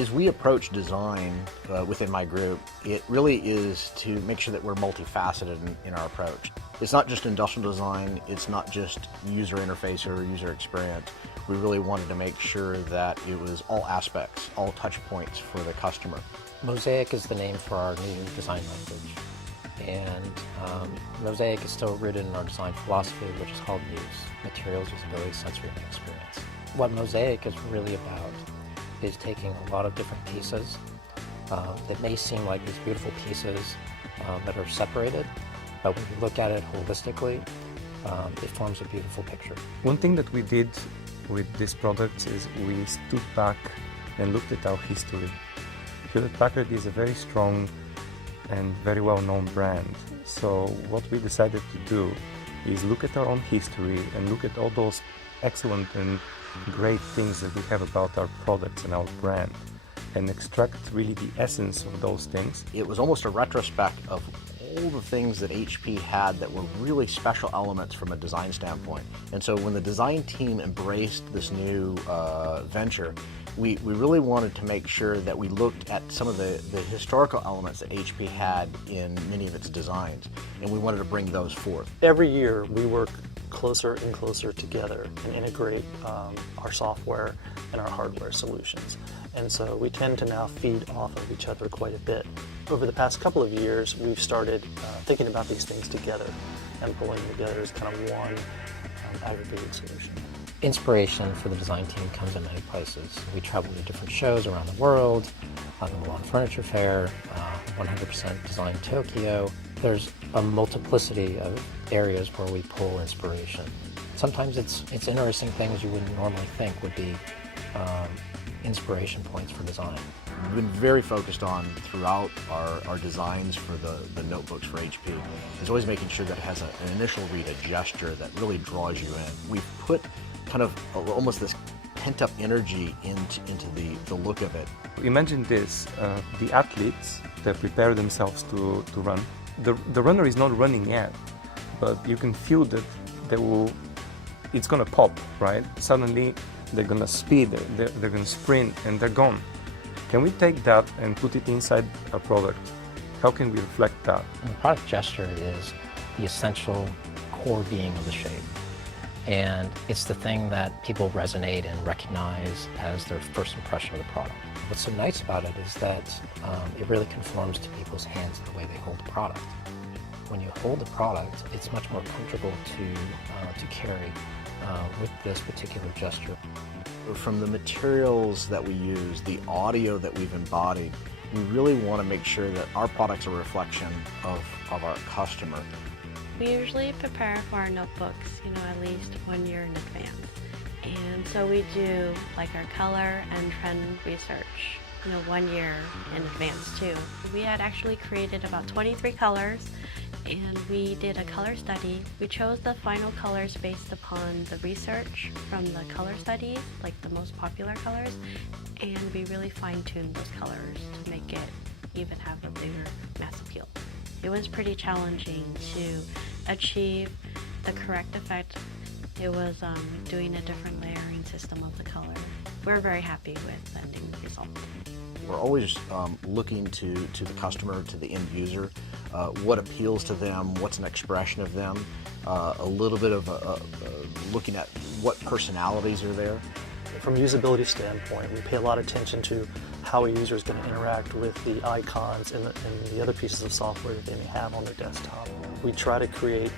As we approach design within my group, it really is to make sure that we're multifaceted in our approach. It's not just industrial design, it's not just user interface or user experience. We really wanted to make sure that it was all aspects, all touch points for the customer. MOSAIC is the name for our new design language. And MOSAIC is still rooted in our design philosophy, which is called MUSE, Materials, Usability, Sensory, and Experience. What MOSAIC is really about is taking a lot of different pieces that may seem like these beautiful pieces that are separated, but when you look at it holistically, it forms a beautiful picture. One thing that we did with this product is we stood back and looked at our history. Hewlett-Packard is a very strong and very well-known brand. So what we decided to do is look at our own history and look at all those excellent and great things that we have about our products and our brand and extract really the essence of those things. It was almost a retrospect of all the things that HP had that were really special elements from a design standpoint. And so when the design team embraced this new venture, we really wanted to make sure that we looked at some of the historical elements that HP had in many of its designs, and we wanted to bring those forth. Every year we work closer and closer together and integrate our software and our hardware solutions. And so we tend to now feed off of each other quite a bit. Over the past couple of years, we've started thinking about these things together and pulling them together as kind of one aggregated solution. Inspiration for the design team comes in many places. We travel to different shows around the world, the Milan Furniture Fair, 100% Design Tokyo. There's a multiplicity of areas where we pull inspiration. Sometimes it's interesting things you wouldn't normally think would be inspiration points for design. We've been very focused on throughout our designs for the notebooks for HP is always making sure that it has an initial read, a gesture that really draws you in. We've put kind of almost this pent-up energy into the look of it. Imagine this, the athletes that prepare themselves to run. The runner is not running yet, but you can feel that it's gonna pop, right? Suddenly they're gonna speed, they're gonna sprint, and they're gone. Can we take that and put it inside a product? How can we reflect that? The product gesture is the essential core being of the shape. And it's the thing that people resonate and recognize as their first impression of the product. What's so nice about it is that it really conforms to people's hands in the way they hold the product. When you hold the product, it's much more comfortable to carry with this particular gesture. From the materials that we use, the audio that we've embodied, we really want to make sure that our product's a reflection of our customer. We usually prepare for our notebooks, at least 1 year in advance. And so we do like our color and trend research, 1 year in advance too. We had actually created about 23 colors and we did a color study. We chose the final colors based upon the research from the color studies, like the most popular colors, and we really fine-tuned those colors to make it even have a bigger mass appeal. It was pretty challenging to achieve the correct effect. It was doing a different layering system of the color. We're very happy with the ending result. We're always looking to the customer, to the end user, what appeals to them, what's an expression of them, a little bit of looking at what personalities are there. From a usability standpoint, we pay a lot of attention to how a user is going to interact with the icons and the other pieces of software that they may have on their desktop. We try to create,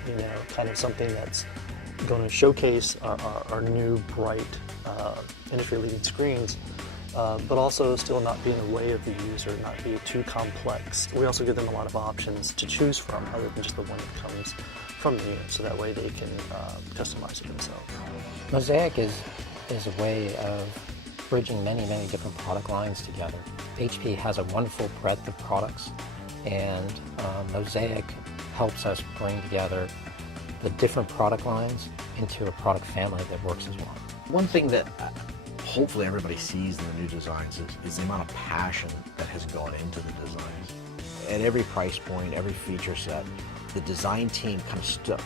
kind of something that's going to showcase our new, bright, industry-leading screens, but also still not be in the way of the user, not be too complex. We also give them a lot of options to choose from other than just the one that comes from the unit, so that way they can customize it themselves. MOSAIC is a way of bridging many different product lines together. HP has a wonderful breadth of products, and MOSAIC helps us bring together the different product lines into a product family that works as one. One thing that hopefully everybody sees in the new designs is the amount of passion that has gone into the designs. At every price point, every feature set, the design team kind of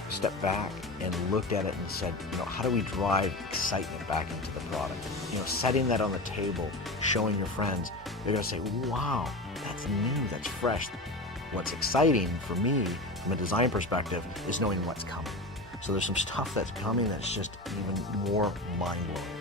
stepped back and looked at it and said, how do we drive excitement back into the product? Setting that on the table, showing your friends, they're going to say, wow, that's new, that's fresh. What's exciting for me from a design perspective is knowing what's coming. So there's some stuff that's coming that's just even more mind-blowing.